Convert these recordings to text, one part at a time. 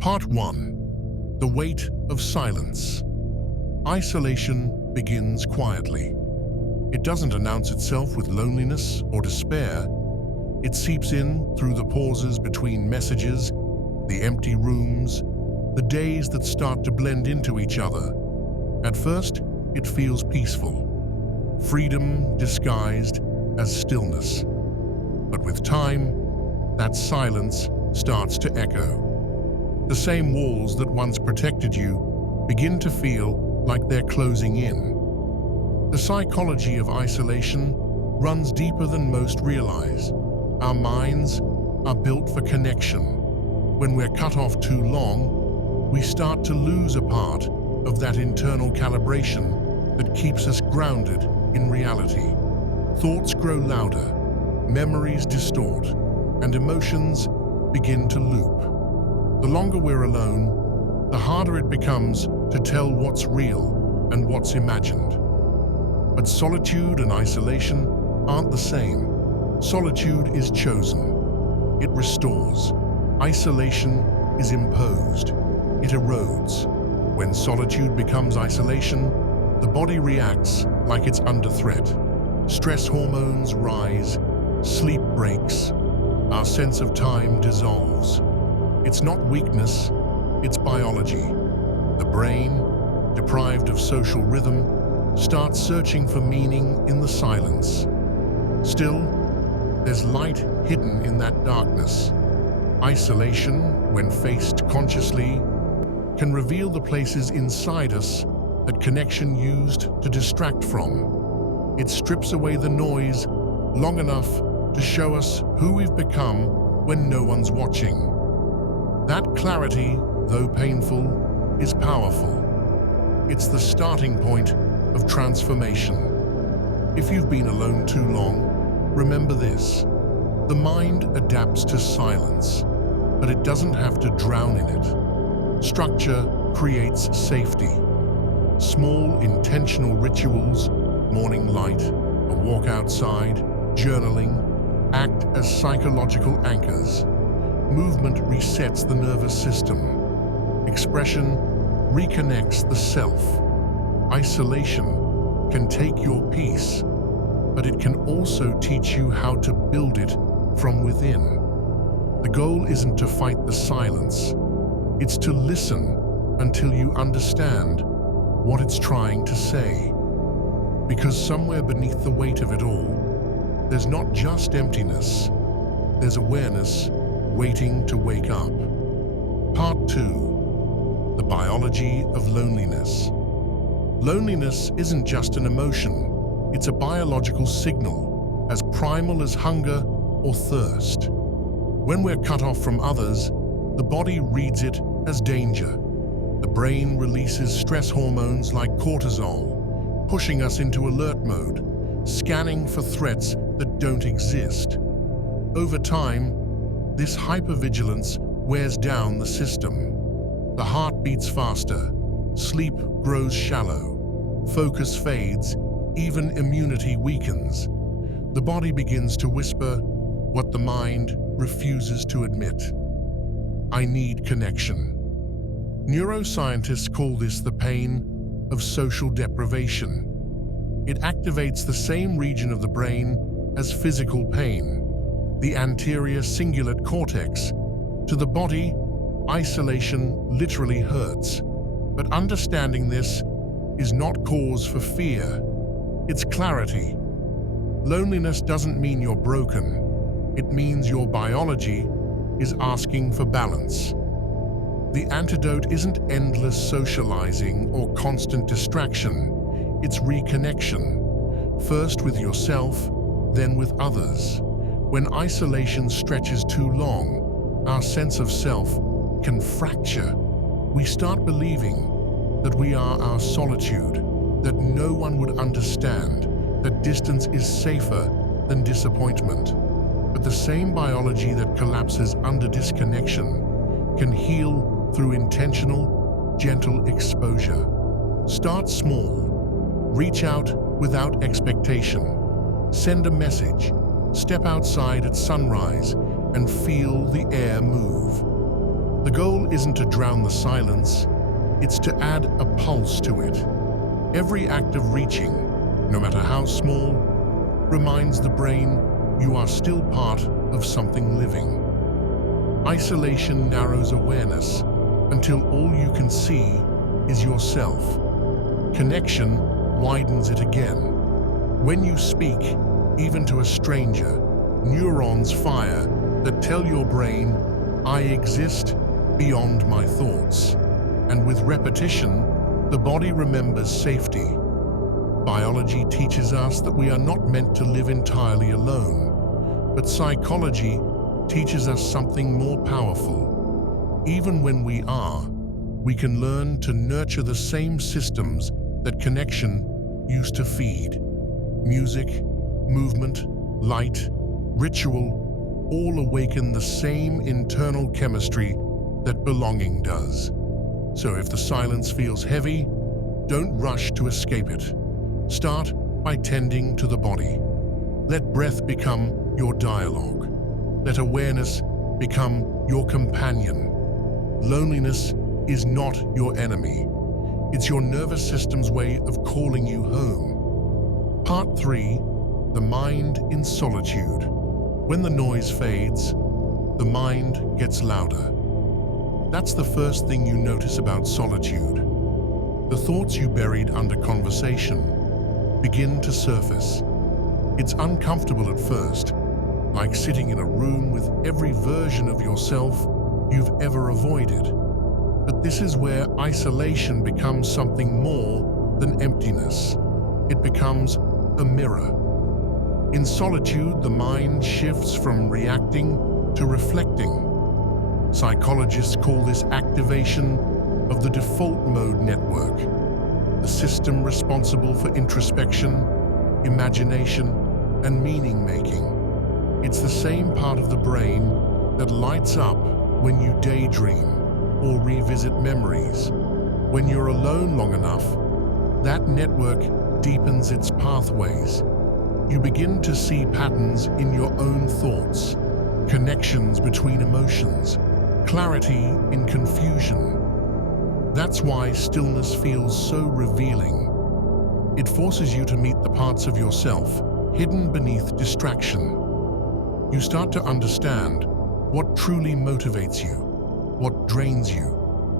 Part 1. The Weight of Silence. Isolation begins quietly. It doesn't announce itself with loneliness or despair. It seeps in through the pauses between messages, the empty rooms, the days that start to blend into each other. At first, it feels peaceful, freedom disguised as stillness. But with time, that silence starts to echo. The same walls that once protected you begin to feel like they're closing in. The psychology of isolation runs deeper than most realize. Our minds are built for connection. When we're cut off too long, we start to lose a part of that internal calibration that keeps us grounded in reality. Thoughts grow louder, memories distort, and emotions begin to loop. The longer we're alone, the harder it becomes to tell what's real and what's imagined. But solitude and isolation aren't the same. Solitude is chosen. It restores. Isolation is imposed. It erodes. When solitude becomes isolation, the body reacts like it's under threat. Stress hormones rise, sleep breaks, our sense of time dissolves. It's not weakness, it's biology. The brain, deprived of social rhythm, starts searching for meaning in the silence. Still, there's light hidden in that darkness. Isolation, when faced consciously, can reveal the places inside us that connection used to distract from. It strips away the noise long enough to show us who we've become when no one's watching. That clarity, though painful, is powerful. It's the starting point of transformation. If you've been alone too long, remember this. The mind adapts to silence, but it doesn't have to drown in it. Structure creates safety. Small, intentional rituals, morning light, a walk outside, journaling, act as psychological anchors. Movement resets the nervous system. Expression reconnects the self. Isolation can take your peace, but it can also teach you how to build it from within. The goal isn't to fight the silence. It's to listen until you understand what it's trying to say. Because somewhere beneath the weight of it all, there's not just emptiness, there's awareness waiting to wake up. Part 2. The biology of loneliness. Loneliness isn't just an emotion, it's a biological signal, as primal as hunger or thirst. When we're cut off from others, the body reads it as danger. The brain releases stress hormones like cortisol, pushing us into alert mode, scanning for threats that don't exist. Over time, this hypervigilance wears down the system. The heart beats faster, sleep grows shallow, focus fades, even immunity weakens. The body begins to whisper what the mind refuses to admit. I need connection. Neuroscientists call this the pain of social deprivation. It activates the same region of the brain as physical pain, the anterior cingulate cortex. To the body, isolation literally hurts. But understanding this is not cause for fear. It's clarity. Loneliness doesn't mean you're broken. It means your biology is asking for balance. The antidote isn't endless socializing or constant distraction. It's reconnection. First with yourself, then with others. When isolation stretches too long, our sense of self can fracture. We start believing that we are our solitude, that no one would understand, that distance is safer than disappointment. But the same biology that collapses under disconnection can heal through intentional, gentle exposure. Start small. Reach out without expectation. Send a message. Step outside at sunrise and feel the air move. The goal isn't to drown the silence, it's to add a pulse to it. Every act of reaching, no matter how small, reminds the brain you are still part of something living. Isolation narrows awareness until all you can see is yourself. Connection widens it again. When you speak, even to a stranger, neurons fire that tell your brain, I exist beyond my thoughts. And with repetition, the body remembers safety. Biology teaches us that we are not meant to live entirely alone, but psychology teaches us something more powerful. Even when we are, we can learn to nurture the same systems that connection used to feed. Music, movement, light, ritual, all awaken the same internal chemistry that belonging does. So if the silence feels heavy, don't rush to escape it. Start by tending to the body. Let breath become your dialogue. Let awareness become your companion. Loneliness is not your enemy. It's your nervous system's way of calling you home. Part 3, the mind in solitude. When the noise fades, the mind gets louder. That's the first thing you notice about solitude. The thoughts you buried under conversation begin to surface. It's uncomfortable at first, like sitting in a room with every version of yourself you've ever avoided. But this is where isolation becomes something more than emptiness. It becomes a mirror. In solitude, the mind shifts from reacting to reflecting. Psychologists call this activation of the default mode network, the system responsible for introspection, imagination, and meaning-making. It's the same part of the brain that lights up when you daydream or revisit memories. When you're alone long enough, that network deepens its pathways. You begin to see patterns in your own thoughts, connections between emotions, clarity in confusion. That's why stillness feels so revealing. It forces you to meet the parts of yourself hidden beneath distraction. You start to understand what truly motivates you, what drains you,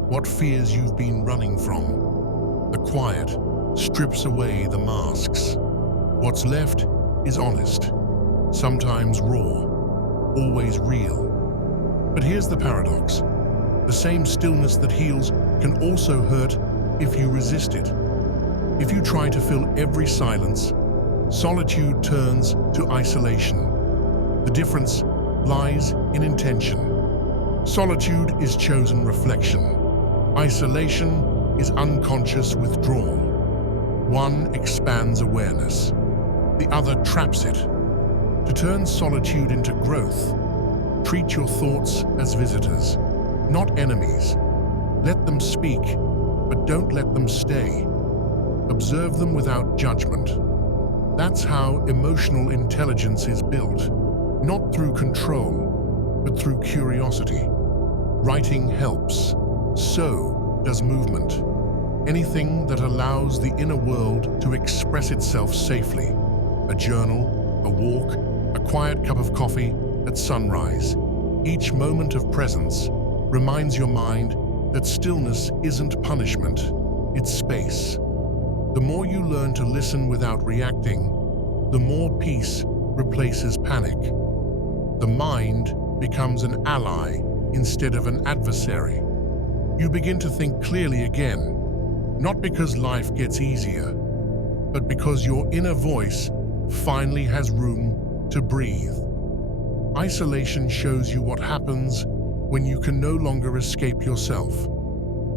what fears you've been running from. The quiet strips away the masks. What's left is honest, sometimes raw, always real. But here's the paradox. The same stillness that heals can also hurt if you resist it. If you try to fill every silence, solitude turns to isolation. The difference lies in intention. Solitude is chosen reflection. Isolation is unconscious withdrawal. One expands awareness, the other traps it. To turn solitude into growth, treat your thoughts as visitors, not enemies. Let them speak, but don't let them stay. Observe them without judgment. That's how emotional intelligence is built, not through control, but through curiosity. Writing helps. So does movement. Anything that allows the inner world to express itself safely. A journal, a walk, a quiet cup of coffee at sunrise. Each moment of presence reminds your mind that stillness isn't punishment, it's space. The more you learn to listen without reacting, the more peace replaces panic. The mind becomes an ally instead of an adversary. You begin to think clearly again, not because life gets easier, but because your inner voice finally has room to breathe. Isolation shows you what happens when you can no longer escape yourself.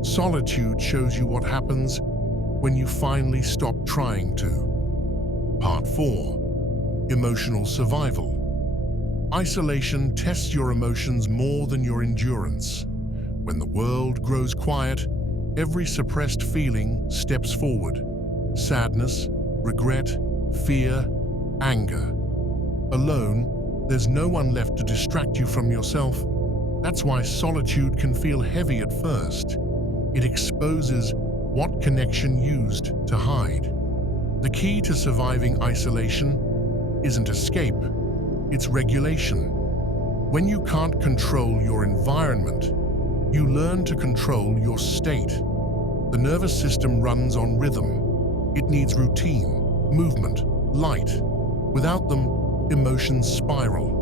Solitude shows you what happens when you finally stop trying to. Part 4. Emotional survival. Isolation tests your emotions more than your endurance. When the world grows quiet, every suppressed feeling steps forward. Sadness, regret, fear, anger. Alone, there's no one left to distract you from yourself. That's why solitude can feel heavy at first. It exposes what connection used to hide. The key to surviving isolation isn't escape, it's regulation. When you can't control your environment, you learn to control your state. The nervous system runs on rhythm. It needs routine, movement, light. Without them, emotions spiral.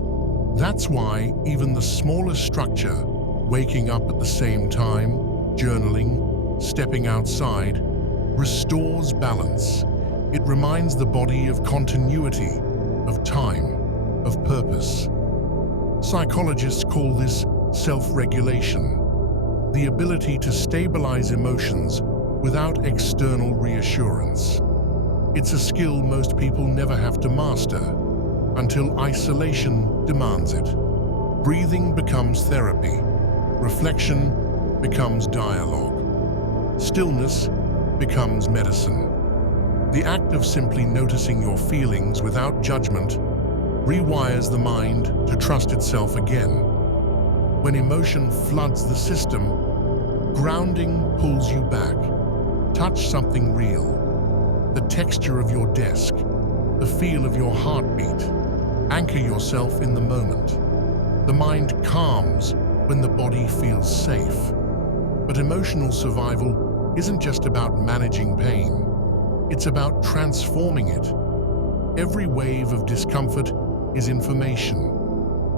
That's why even the smallest structure, waking up at the same time, journaling, stepping outside, restores balance. It reminds the body of continuity, of time, of purpose. Psychologists call this self-regulation, the ability to stabilize emotions without external reassurance. It's a skill most people never have to master until isolation demands it. Breathing becomes therapy. Reflection becomes dialogue. Stillness becomes medicine. The act of simply noticing your feelings without judgment rewires the mind to trust itself again. When emotion floods the system, grounding pulls you back. Touch something real. The texture of your desk, the feel of your heartbeat. Anchor yourself in the moment. The mind calms when the body feels safe. But emotional survival isn't just about managing pain. It's about transforming it. Every wave of discomfort is information,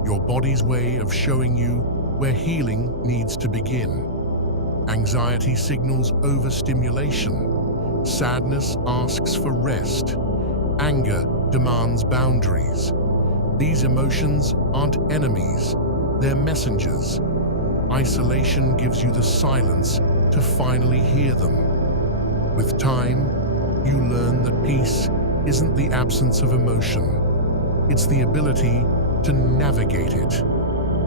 your body's way of showing you where healing needs to begin. Anxiety signals overstimulation. Sadness asks for rest. Anger demands boundaries. These emotions aren't enemies, they're messengers. Isolation gives you the silence to finally hear them. With time, you learn that peace isn't the absence of emotion. It's the ability to navigate it.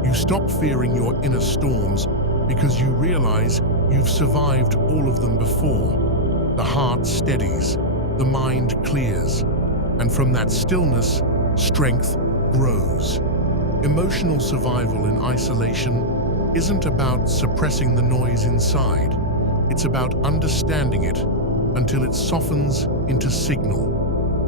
You stop fearing your inner storms because you realize you've survived all of them before. The heart steadies, the mind clears, and from that stillness, strength grows. Emotional survival in isolation isn't about suppressing the noise inside. It's about understanding it until it softens into signal,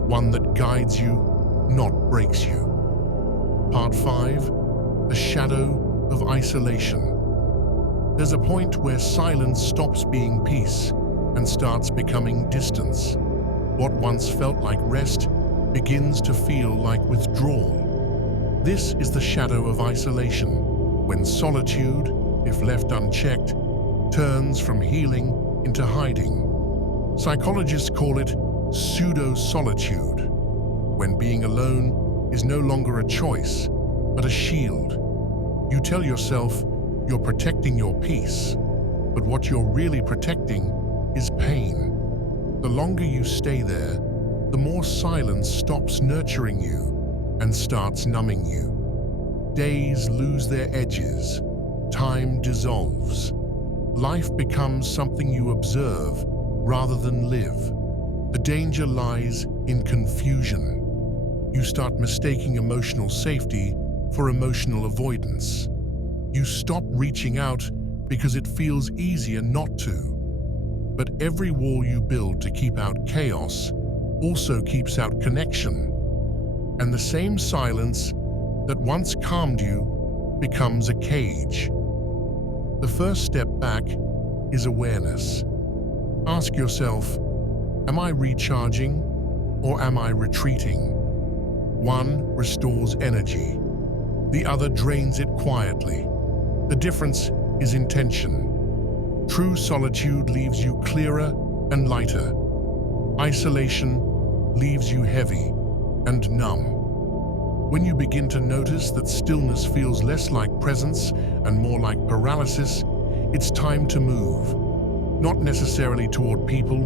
one that guides you, not breaks you. Part 5. The shadow of isolation. There's a point where silence stops being peace and starts becoming distance. What once felt like rest begins to feel like withdrawal. This is the shadow of isolation, when solitude, if left unchecked, turns from healing into hiding. Psychologists call it pseudo-solitude, when being alone is no longer a choice, but a shield. You tell yourself you're protecting your peace, but what you're really protecting is pain. The longer you stay there, the more silence stops nurturing you and starts numbing you. Days lose their edges, time dissolves. Life becomes something you observe rather than live. The danger lies in confusion. You start mistaking emotional safety for emotional avoidance. You stop reaching out because it feels easier not to. But every wall you build to keep out chaos also keeps out connection. And the same silence that once calmed you becomes a cage. The first step back is awareness. Ask yourself, am I recharging or am I retreating? One restores energy, the other drains it quietly. The difference is intention. True solitude leaves you clearer and lighter. Isolation leaves you heavy and numb. When you begin to notice that stillness feels less like presence and more like paralysis, it's time to move. Not necessarily toward people,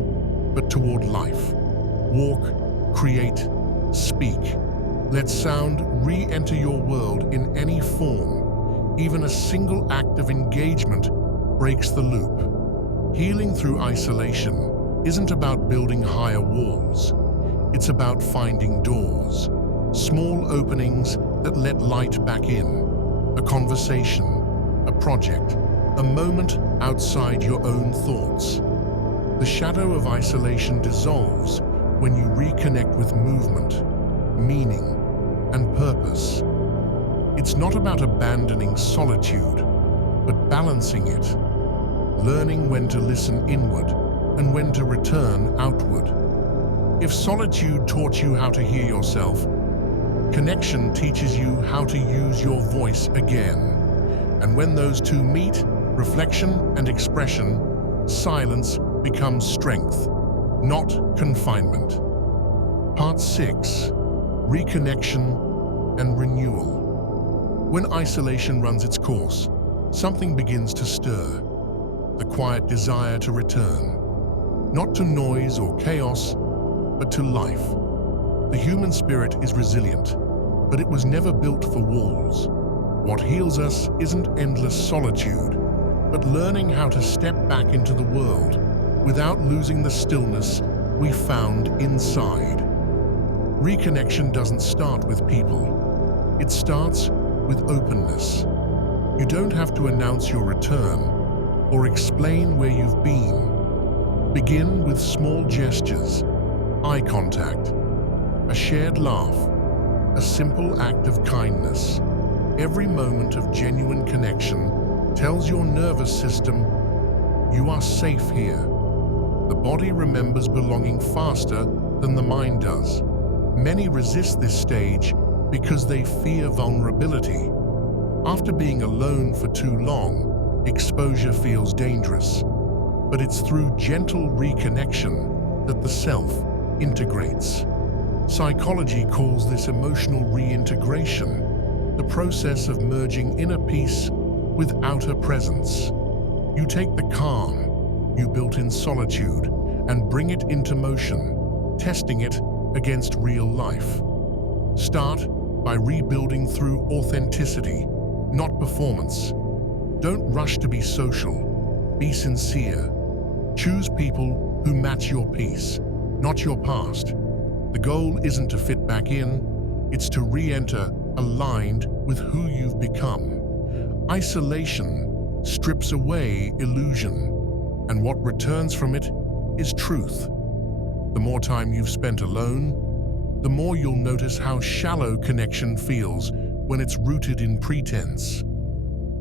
but toward life. Walk, create, speak. Let sound re-enter your world in any form. Even a single act of engagement breaks the loop. Healing through isolation isn't about building higher walls. It's about finding doors, small openings that let light back in. A conversation, a project, a moment outside your own thoughts. The shadow of isolation dissolves when you reconnect with movement, meaning, and purpose. It's not about abandoning solitude, but balancing it, learning when to listen inward and when to return outward. If solitude taught you how to hear yourself, connection teaches you how to use your voice again. And when those two meet, reflection and expression, silence becomes strength, not confinement. Part 6. Reconnection and Renewal. When isolation runs its course, something begins to stir. The quiet desire to return, not to noise or chaos, but to life. The human spirit is resilient, but it was never built for walls. What heals us isn't endless solitude, but learning how to step back into the world without losing the stillness we found inside. Reconnection doesn't start with people. It starts with openness. You don't have to announce your return or explain where you've been. Begin with small gestures, eye contact, a shared laugh, a simple act of kindness. Every moment of genuine connection tells your nervous system, you are safe here. The body remembers belonging faster than the mind does. Many resist this stage because they fear vulnerability. After being alone for too long, exposure feels dangerous. But it's through gentle reconnection that the self integrates. Psychology calls this emotional reintegration, the process of merging inner peace with outer presence. You take the calm you built in solitude and bring it into motion, testing it against real life. Start by rebuilding through authenticity, not performance. Don't rush to be social. Be sincere. Choose people who match your peace, not your past. The goal isn't to fit back in, it's to re-enter aligned with who you've become. Isolation strips away illusion, and what returns from it is truth. The more time you've spent alone, the more you'll notice how shallow connection feels when it's rooted in pretense.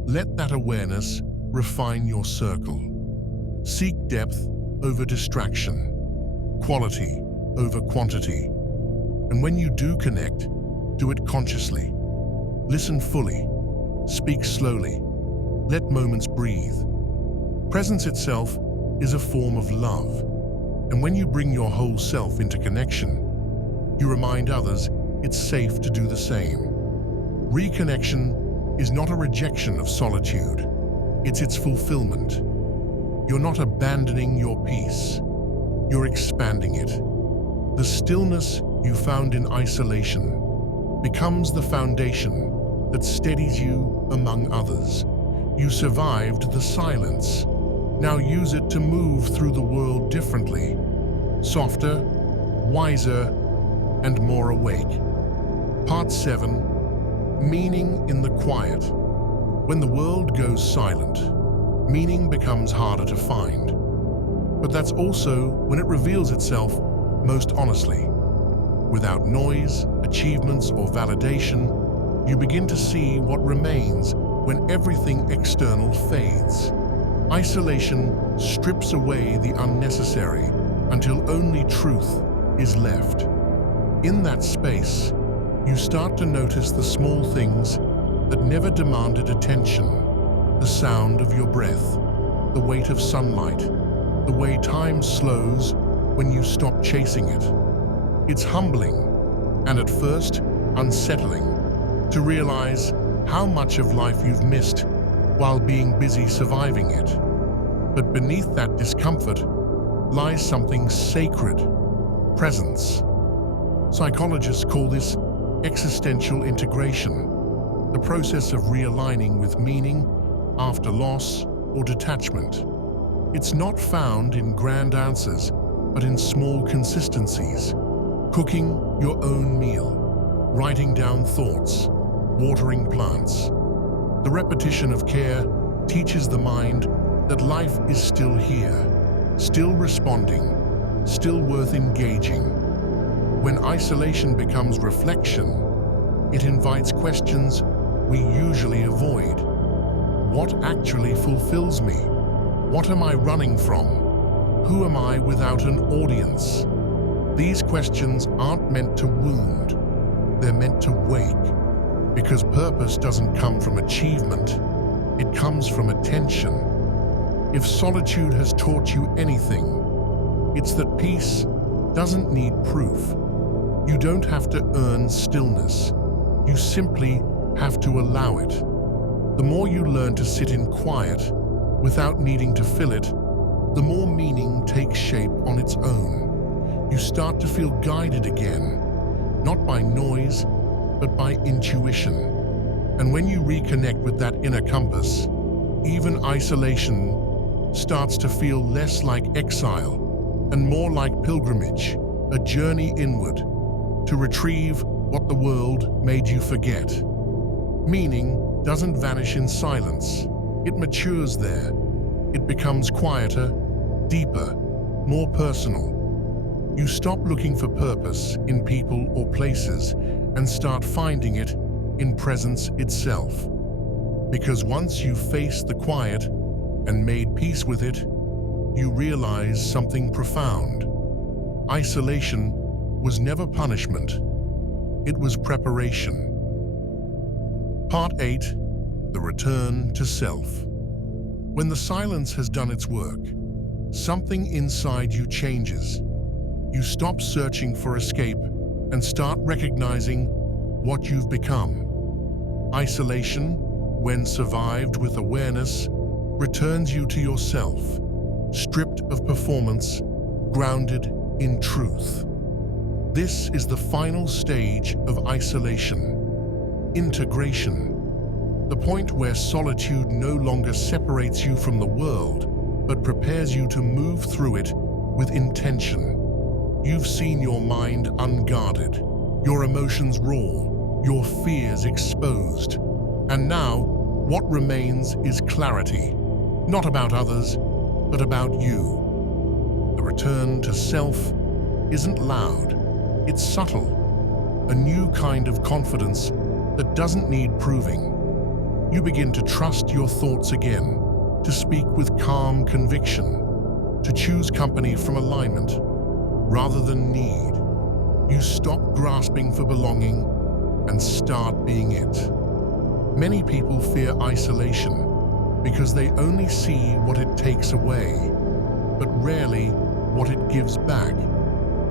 Let that awareness refine your circle. Seek depth over distraction, quality over quantity. And when you do connect, do it consciously. Listen fully, speak slowly, let moments breathe. Presence itself is a form of love. And when you bring your whole self into connection, you remind others it's safe to do the same. Reconnection is not a rejection of solitude, it's its fulfillment. You're not abandoning your peace, you're expanding it. The stillness you found in isolation becomes the foundation that steadies you among others. You survived the silence. Now use it to move through the world differently, softer, wiser, and more awake. Part 7. Meaning in the quiet. When the world goes silent, meaning becomes harder to find. But that's also when it reveals itself most honestly. Without noise, achievements, or validation, you begin to see what remains when everything external fades. Isolation strips away the unnecessary until only truth is left. In that space, you start to notice the small things that never demanded attention. The sound of your breath, the weight of sunlight, the way time slows when you stop chasing it. It's humbling, and at first, unsettling, to realize how much of life you've missed while being busy surviving it. But beneath that discomfort lies something sacred: presence. Psychologists call this existential integration, the process of realigning with meaning after loss or detachment. It's not found in grand answers, but in small consistencies. Cooking your own meal, writing down thoughts, watering plants. The repetition of care teaches the mind that life is still here, still responding, still worth engaging. When isolation becomes reflection, it invites questions we usually avoid. What actually fulfills me? What am I running from? Who am I without an audience? These questions aren't meant to wound, they're meant to wake. Because purpose doesn't come from achievement, it comes from attention. If solitude has taught you anything, it's that peace doesn't need proof. You don't have to earn stillness. You simply have to allow it. The more you learn to sit in quiet without needing to fill it, the more meaning takes shape on its own. You start to feel guided again, not by noise, but by intuition. And when you reconnect with that inner compass, even isolation starts to feel less like exile and more like pilgrimage, a journey inward to retrieve what the world made you forget. Meaning doesn't vanish in silence. It matures there. It becomes quieter, deeper, more personal. You stop looking for purpose in people or places and start finding it in presence itself. Because once you've faced the quiet and made peace with it, you realize something profound. Isolation was never punishment. It was preparation. Part 8. The Return to Self. When the silence has done its work, something inside you changes. You stop searching for escape and start recognizing what you've become. Isolation, when survived with awareness, returns you to yourself, stripped of performance, grounded in truth. This is the final stage of isolation, integration, the point where solitude no longer separates you from the world, but prepares you to move through it with intention. You've seen your mind unguarded, your emotions raw, your fears exposed. And now, what remains is clarity, not about others, but about you. The return to self isn't loud, it's subtle, a new kind of confidence that doesn't need proving. You begin to trust your thoughts again, to speak with calm conviction, to choose company from alignment rather than need. You stop grasping for belonging and start being it. Many people fear isolation because they only see what it takes away, but rarely what it gives back.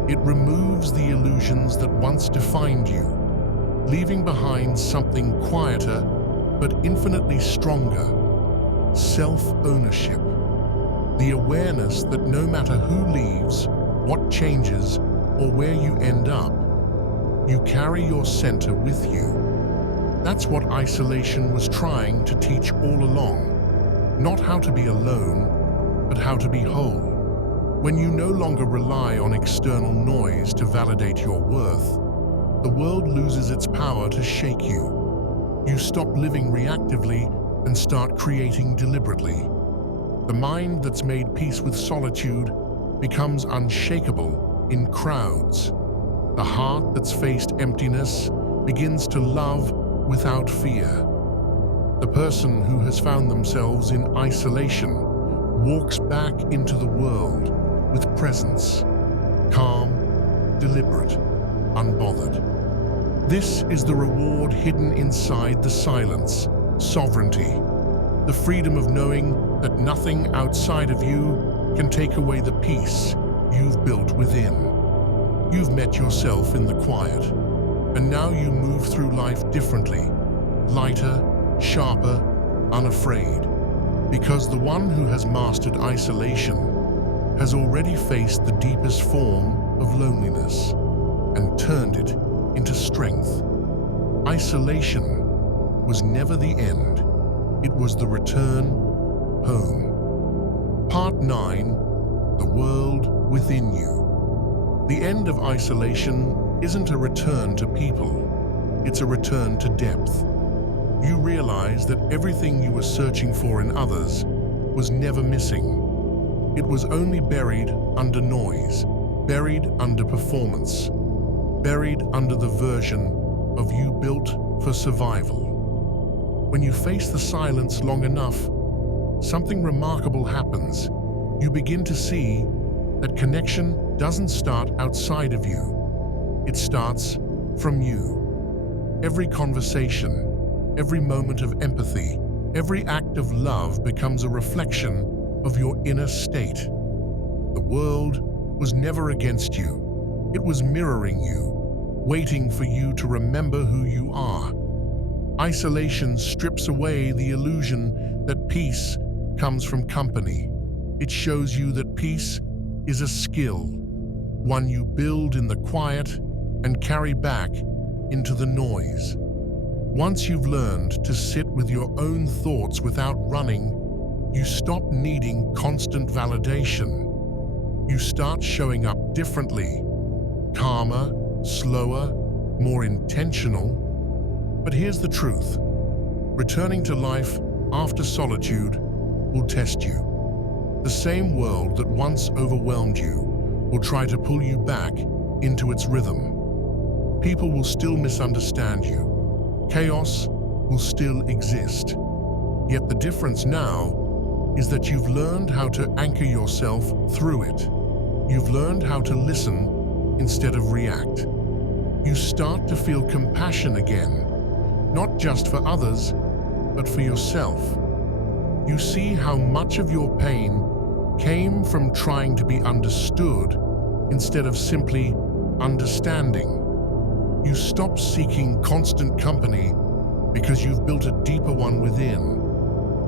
It removes the illusions that once defined you, leaving behind something quieter but infinitely stronger. Self-ownership. The awareness that no matter who leaves, what changes, or where you end up, you carry your center with you. That's what isolation was trying to teach all along. Not how to be alone, but how to be whole. When you no longer rely on external noise to validate your worth, the world loses its power to shake you. You stop living reactively and start creating deliberately. The mind that's made peace with solitude becomes unshakable in crowds. The heart that's faced emptiness begins to love without fear. The person who has found themselves in isolation walks back into the world with presence, calm, deliberate, unbothered. This is the reward hidden inside the silence, sovereignty, the freedom of knowing that nothing outside of you can take away the peace you've built within. You've met yourself in the quiet, and now you move through life differently, lighter, sharper, unafraid, because the one who has mastered isolation has already faced the deepest form of loneliness and turned it into strength. Isolation was never the end. It was the return home. Part 9. The World Within You. The end of isolation isn't a return to people. It's a return to depth. You realize that everything you were searching for in others was never missing. It was only buried under noise, buried under performance, buried under the version of you built for survival. When you face the silence long enough, something remarkable happens. You begin to see that connection doesn't start outside of you. It starts from you. Every conversation, every moment of empathy, every act of love becomes a reflection of your inner state. The world was never against you. It was mirroring you, waiting for you to remember who you are. Isolation strips away the illusion that peace comes from company. It shows you that peace is a skill, one you build in the quiet and carry back into the noise. Once you've learned to sit with your own thoughts without running, you stop needing constant validation. You start showing up differently, calmer, slower, more intentional. But here's the truth. Returning to life after solitude will test you. The same world that once overwhelmed you will try to pull you back into its rhythm. People will still misunderstand you. Chaos will still exist. Yet the difference now is that you've learned how to anchor yourself through it. You've learned how to listen instead of react. You start to feel compassion again, not just for others, but for yourself. You see how much of your pain came from trying to be understood instead of simply understanding. You stop seeking constant company because you've built a deeper one within.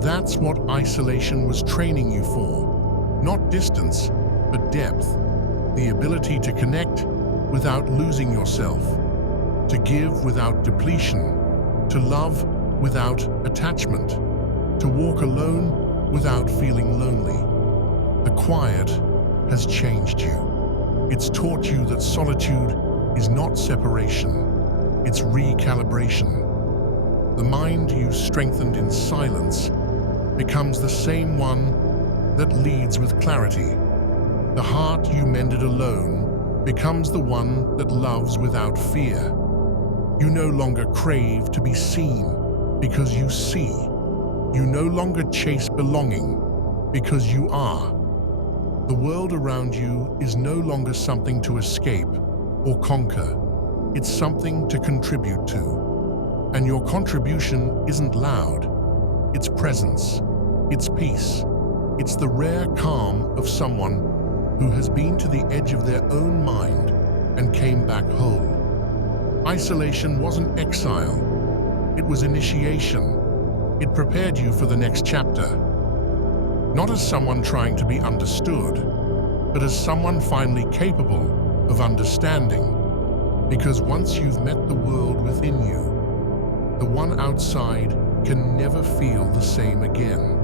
That's what isolation was training you for. Not distance, but depth. The ability to connect without losing yourself, to give without depletion, to love without attachment, to walk alone without feeling lonely. The quiet has changed you. It's taught you that solitude is not separation, it's recalibration. The mind you strengthened in silence becomes the same one that leads with clarity. The heart you mended alone becomes the one that loves without fear. You no longer crave to be seen because you see. You no longer chase belonging because you are. The world around you is no longer something to escape or conquer. It's something to contribute to. And your contribution isn't loud. It's presence. It's peace. It's the rare calm of someone who has been to the edge of their own mind and came back whole. Isolation wasn't exile. It was initiation. It prepared you for the next chapter. Not as someone trying to be understood, but as someone finally capable of understanding. Because once you've met the world within you, the one outside can never feel the same again.